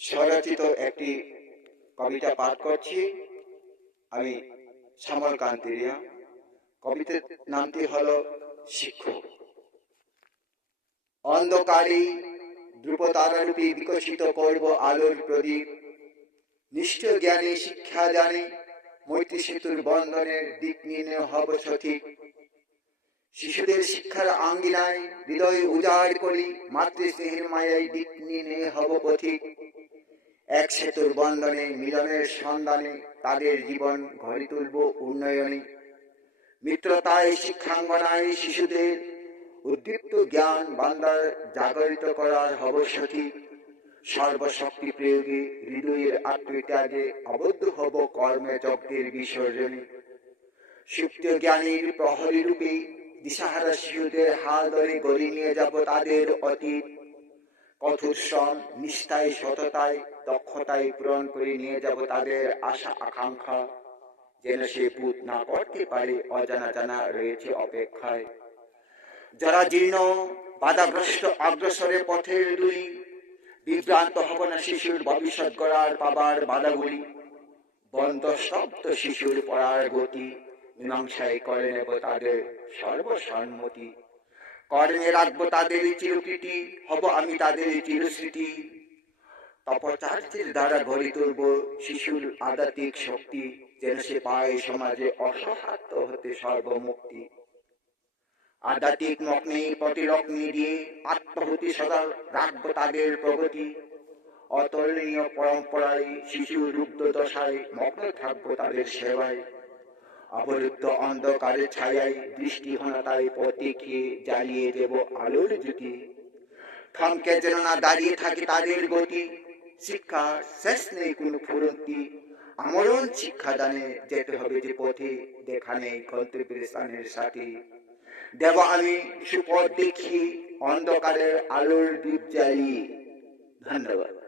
স্বরচিত একটি কবিতা পাঠ করছি। আমি শ্যামল কান্তি রিয়া। কবিতার নামটি হলো শিক্ষক। অন্ধকারে ধ্রুবতারারূপে বিকশিত করব আলোর প্রদীপ। নিষ্ঠ জ্ঞানী শিক্ষা জানি, মৈত্রী সেতুর বন্ধনের দিক নির্ণয় হব সঠিক। শিশুদের শিক্ষার আঙ্গিনায় হৃদয় উজাড় করি, মাতৃস্নেহের মায়ায় দিক নির্ণয় হব পথিক। এক সেতুর বন্ধনে মিলনের সন্ধানে তাদের জীবন গড়ে তুলব উন্নয়নে। মিত্রতায় শিক্ষাঙ্গনায় শিশুদের উদ্দীপ্ত জ্ঞান বান্দার জাগরিত করার হব সঠিক। সর্বশক্তি প্রয়োগে হৃদয়ের আত্মত্যাগে আবদ্ধ হব কর্মে যজ্ঞের বিসর্জনে। সুপ্ত জ্ঞানীর প্রহরী রূপে দিশাহারা শিশুদের হাল ধরে গড়ে নিয়ে যাব তাদের অতীত। কঠোর শ্রম, নিষ্ঠায়, সততায়, দক্ষতায় পূরণ করে নিয়ে যাব তাদের আশা আকাঙ্ক্ষা, যেন সে ভূত না করতে পারে অজানা জানা রয়েছে অপেক্ষায়। যারা জীর্ণ বাধাগ্রস্ত অগ্রসরে পথের দুই, বিভ্রান্ত হব না শিশুর ভবিষ্যৎ গড়ার পাবার বাধাগুলি। বন্ধ স্তব্ধ শিশুর পড়ার গতি, মীমাংসায় করে নেব তাদের সর্বসম্মতি। কর্মে রাখবো তাদের চিরকৃতি, হব আমি তাদের চিরস্মৃতি। তপচার্যের দ্বারা গড়ে তুলব শিশুর আধ্যাত্মিক শক্তি, যেন সে পায় সমাজে অসহায় হতে সর্বমুক্তি। আধ্যাত্মিক মগ্নে প্রতিরগ্নি দিয়ে আত্মহুতি সদা রাখবো তাদের প্রগতি। অতুলনীয় পরম্পরায় শিশুর রুগ্ধ দশায় মগ্ন থাকবো তাদের সেবায়। অবরুদ্ধ অন্ধকারের ছায়ায় দৃষ্টিহীনতায় পথ দেখিয়ে জ্বালিয়ে দেব আলোর জ্যোতি। থমকে যেন না দাঁড়িয়ে থাকে তাদের গতি, শিক্ষা শেষ নেই কোনো ফুরন্তি। আমরণ শিক্ষাদানে যেতে হবে যে পথে, দেখা নেই গন্তব্যের স্থানের সাথে। দেব আমি সুপথ দেখিয়ে অন্ধকারের আলোর দীপ জ্বালিয়ে। ধন্যবাদ।